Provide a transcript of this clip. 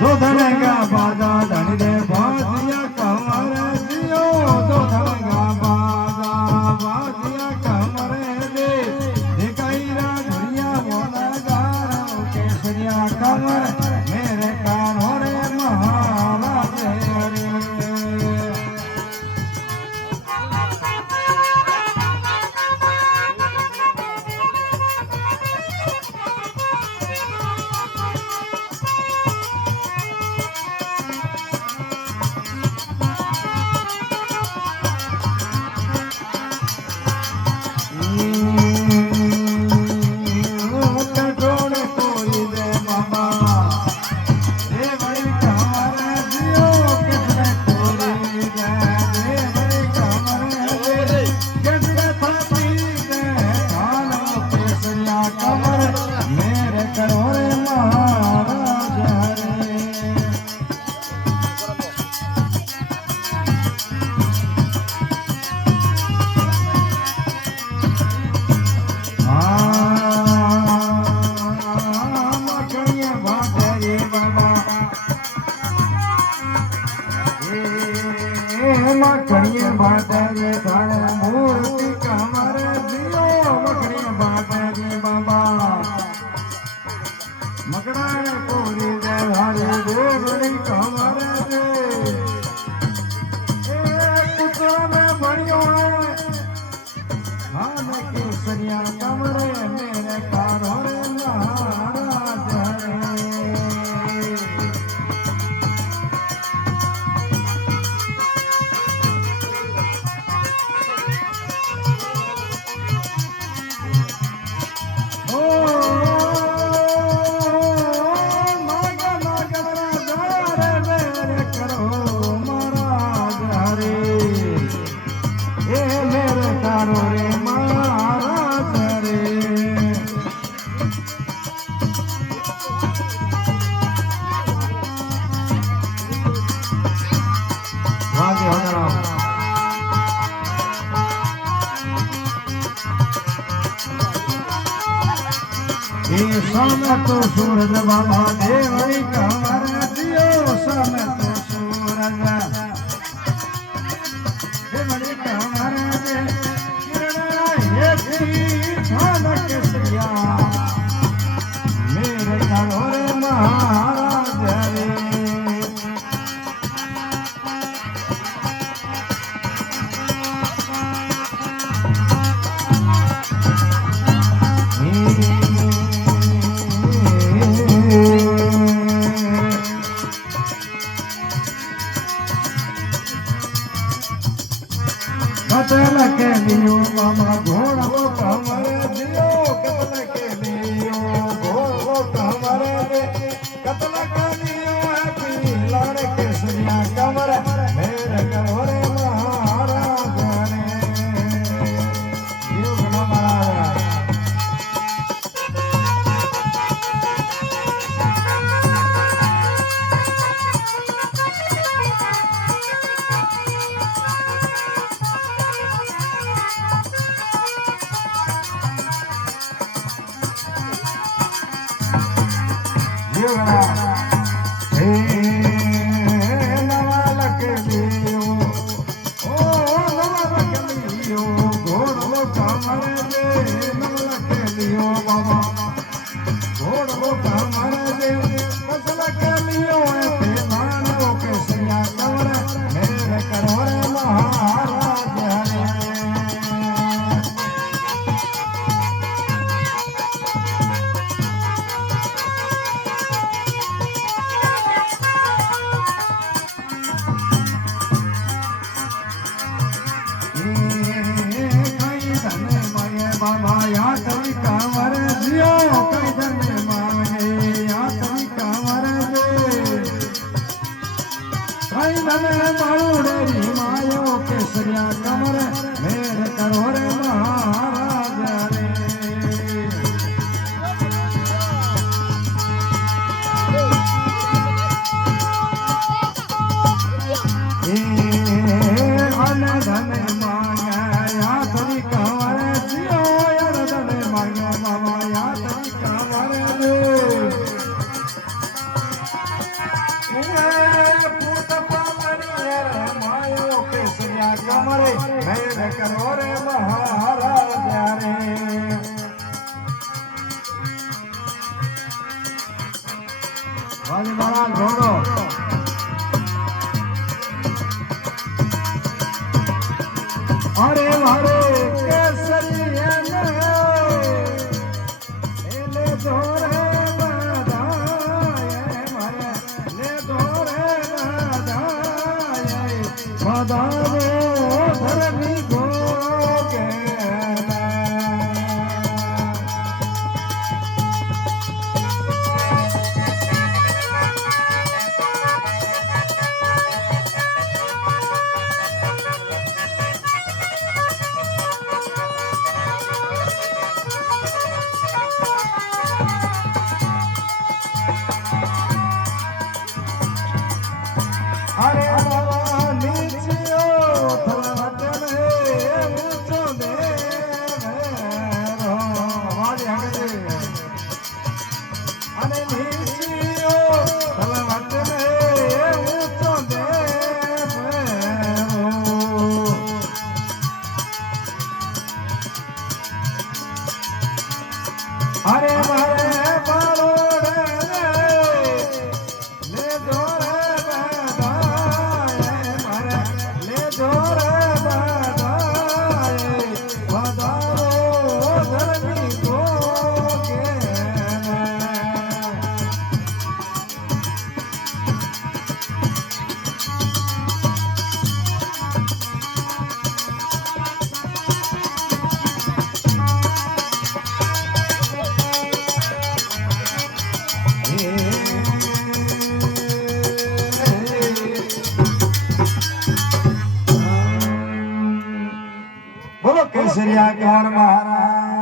जो धनेगा बाजा धन दे बाजिया कमर दियो जो धनेगा बाजा बाजिया कमर दे दिखाईरा दुनिया मोना गारों केसरिया कमर मेरे कानों रे महाराज रे मखणिया बाटे रे थाने मूर्ति कमर दियो मखणिया बाटे रे बाबा मकड़ा कोरी दे हारे देवरी कमर दे पुत्र में बढ़ियो हान केसरिया कमर मेरे कारो रे महाराज समय तो सूरज बाबा देवरी कमर दियो समय तो सूरज देवरी कमर दे किरण ये झालक सिया मेरे करोरे महाराज रे कतल के लियो मामा घोड़ा वो कमर दियो कतल के लियो घोड़ा वो कमर दे कतल के लियो है पीला रे केसरिया कमर मेरे करोरे महाराज रे युग न महाराज नवालक लियो ओ नवालक लियो घोड़ो कमर दे नवालक लियो बाबा घोड़ो कमर दे कसलक लियो ते मानो केसरिया कमर मेरे करोरे महाराज हरे बाबा या तभी कांवर दियो कई धन मांगे या तभी कांवर दे कई धन मारूडेरी मायो केसरिया कमर मेरे करोरे महाराज रे अन धन मांगे या तभी कांवर दियो बाबा या तभी कांवर दे અરે મારે પરોડે લેજો રે બધાએ મારે લેજો રે બધાએ વધારો ધર્મી તો કે બોલો કેસરિયા કોણ મહારાજ